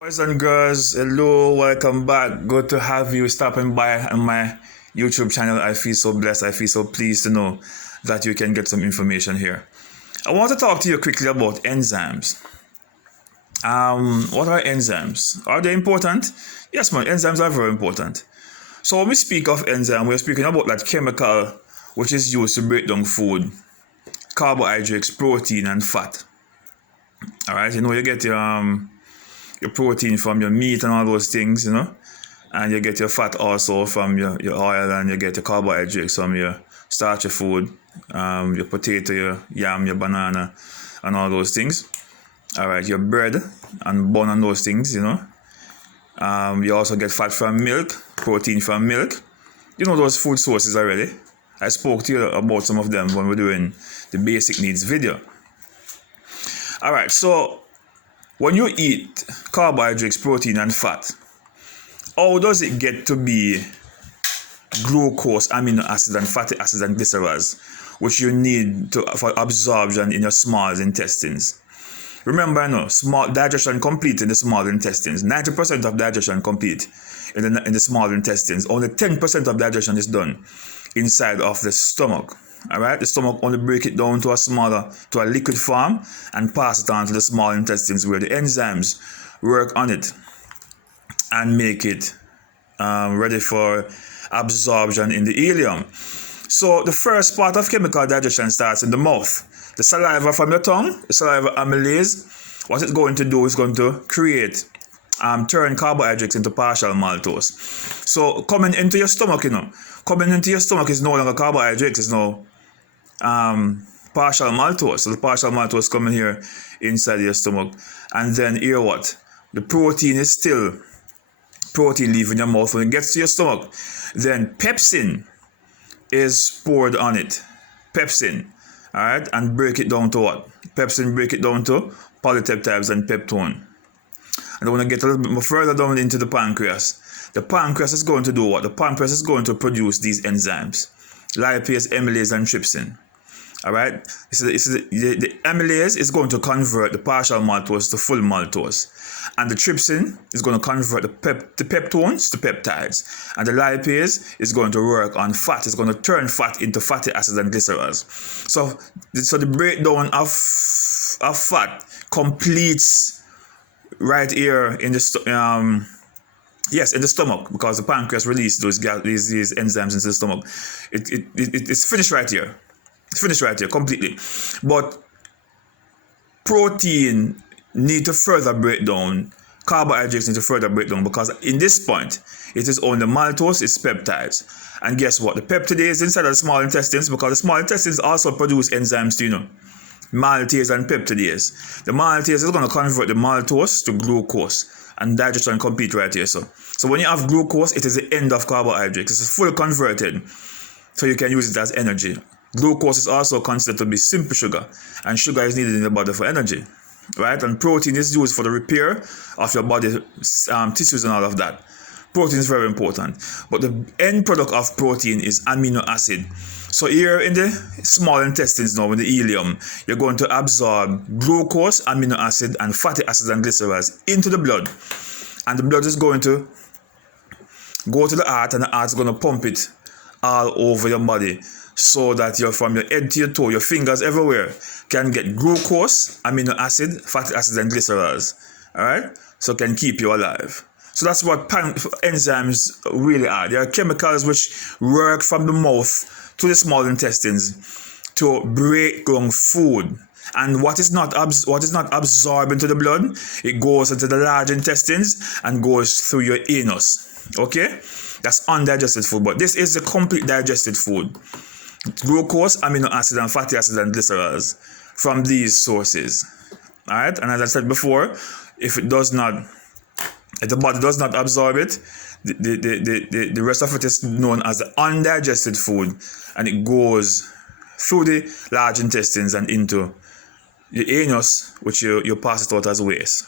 Boys and girls, hello, welcome back. Good to have you stopping by on my YouTube channel. I feel so blessed. I feel so pleased to know that you can get some information here. I want to talk to you quickly about enzymes. What are enzymes? Are they important? Yes, man, enzymes are very important. So when we speak of enzyme, we're speaking about that chemical which is used to break down food, carbohydrates, protein, and fat. All right, you get your protein from your meat and all those things, and you get your fat also from your oil, and you get your carbohydrates from your starchy food, your potato, your yam, your banana, and all those things. All right, your bread and bun and those things, you also get fat from milk, protein from milk. You know those food sources already. I spoke to you about some of them when we're doing the basic needs video. All right, so when you eat carbohydrates, protein, and fat, how does it get to be glucose, amino acids, and fatty acids and glycerols, which you need for absorption in your small intestines? Remember, small digestion complete in the small intestines. 90% of digestion complete in the small intestines. Only 10% of digestion is done inside of the stomach. All right, the stomach only break it down to a liquid form and pass it on to the small intestines, where the enzymes work on it and make it ready for absorption in the ileum. So the first part of chemical digestion starts in the mouth. The saliva from your tongue, the saliva amylase, what it's going to do is going to create turn carbohydrates into partial maltose. So coming into your stomach, coming into your stomach is no longer carbohydrates, it's now partial maltose. So the partial maltose coming here inside your stomach, and then here what? The protein is still protein leaving your mouth. When it gets to your stomach, then pepsin is poured on it. Pepsin, all right, and break it down to what? Pepsin break it down to polypeptides and peptone. And when I get a little bit more further down into the pancreas is going to do what? The pancreas is going to produce these enzymes: lipase, amylase, and trypsin. All right. The amylase is going to convert the partial maltose to full maltose, and the trypsin is going to convert the peptones to peptides, and the lipase is going to work on fat. It's going to turn fat into fatty acids and glycerols. So the breakdown of fat completes right here in the in the stomach, because the pancreas releases these enzymes into the stomach. It's finished right here. It's finished right here completely. But protein need to further break down. Carbohydrates need to further break down, because in this point, it is only maltose, it's peptides. And guess what? The peptidase inside of the small intestines, because the small intestines also produce enzymes too, maltase and peptidase. The maltase is going to convert the maltose to glucose, and digestion complete right here. So when you have glucose, it is the end of carbohydrates. It's full converted, so you can use it as energy. Glucose is also considered to be simple sugar, and sugar is needed in the body for energy, right? And protein is used for the repair of your body tissues and all of that. Protein is very important, but the end product of protein is amino acid. So here in the small intestines now, in the ileum, you're going to absorb glucose, amino acid, and fatty acids and glycerols into the blood, and the blood is going to go to the heart, and the heart is going to pump it all over your body, so that from your head to your toe, your fingers everywhere, can get glucose, amino acid, fatty acids, and glycerols. All right, so can keep you alive. So that's what enzymes really are. They are chemicals which work from the mouth to the small intestines to break down food. And what is not absorbed into the blood, it goes into the large intestines and goes through your anus. Okay, that's undigested food, but this is the complete digested food. Glucose, amino acid, and fatty acids and glycerols from these sources. All right, and as I said before, if the body does not absorb it, the rest of it is known as the undigested food, and it goes through the large intestines and into the anus, which you pass it out as waste.